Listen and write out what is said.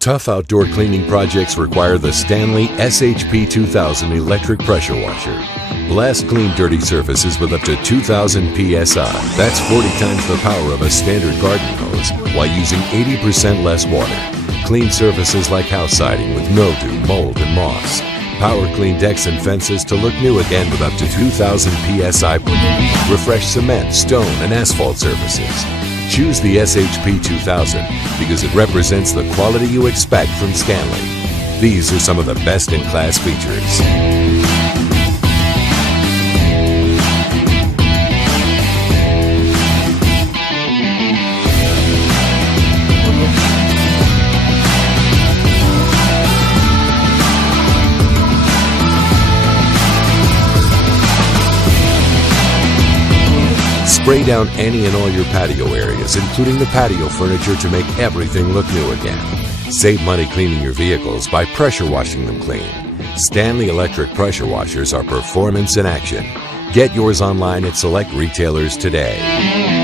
Tough outdoor cleaning projects require the Stanley SHP 2000 electric pressure washer. Blast clean dirty surfaces with up to 2000 psi. That's 40 times the power of a standard garden hose while using 80% less water. Clean surfaces like house siding with mildew, mold, and moss. Power clean decks and fences to look new again with up to 2000 psi. Refresh cement, stone, and asphalt surfaces. Choose the SHP 2000 because it represents the quality you expect from Stanley. These are some of the best-in-class features. Spray down any and all your patio areas, including the patio furniture, to make everything look new again. Save money cleaning your vehicles by pressure washing them clean. Stanley electric pressure washers are performance in action. Get yours online at select retailers today.